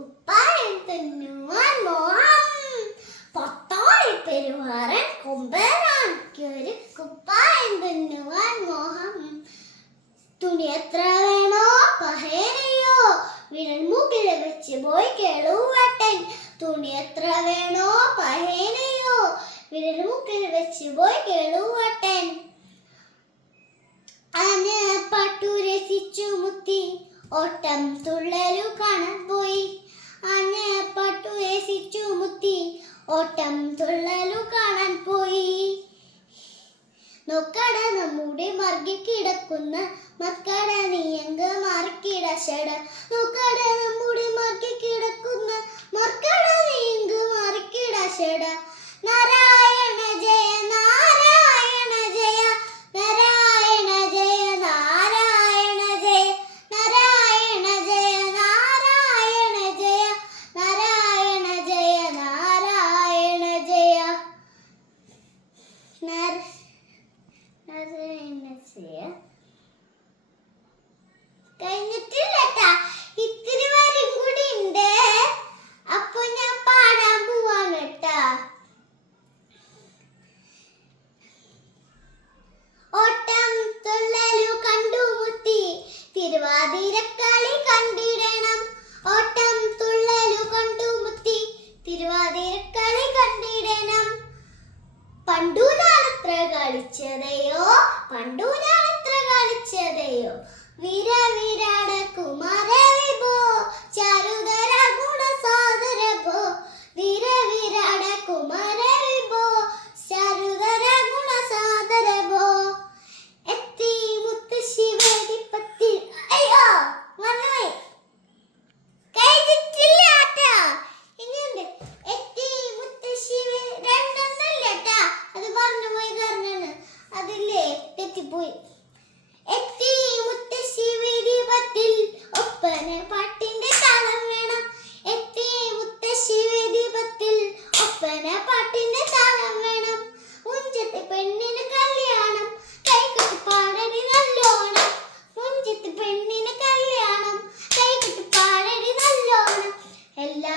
കുപ്പായം തുന്നുവാൻ മോഹം. പത്താളി പെരുമാറൻ കൊമ്പനാക്കൊരു കുപ്പായം തുന്നുവാൻ മോഹം. തുണി എത്ര വേണോ പഹേനയോ? വിരൽ മുകിൽ വെച്ച് പോയി കേളുവട്ടൻ. തുണി എത്ര വേണോ പഹേനയോ? വിരൽ മുകിൽ വെച്ച് പോയി കേളുവട്ടൻ. ആന പട്ടു രസിച്ചു മുത്തി. ഓട്ടം തുള്ളലു കാണാൻ പോയി. ആന പട്ടു മുത്തി. ഓട്ടം തുള്ളലു കാണാൻ പോയി. നോക്കട നമ്മുടെ മാർഗി കിടക്കുന്ന മക്കട നീയങ്ക മാറിക്കിടശട നോക്കട നമ്മുടെ മർഗി കിടക്കുന്ന തിരുവാതിരക്കളി കണ്ടിടണം. പണ്ടൂരാണത്ര കളിച്ചതയോ? പണ്ടൂരാണത്ര കളിച്ചതയോ? വിരൽ എത്തി മുത്തശ്ശി വേദിപത്തിൽ ഒപ്പന പാട്ടിന്റെ താളം വേണം. എത്തി മുത്തശ്ശി വേദിപത്തിൽ ഒപ്പന പാട്ടിന്റെ താളം വേണം. മുഞ്ചത്തെ പെണ്ണിന് കല്യാണം. കൈകൊട്ടി പാടടി നല്ലോണം. മുഞ്ചത്തെ പെണ്ണിന് കല്യാണം. കൈകൊട്ടി പാടടി നല്ലോണം. എല്ലാ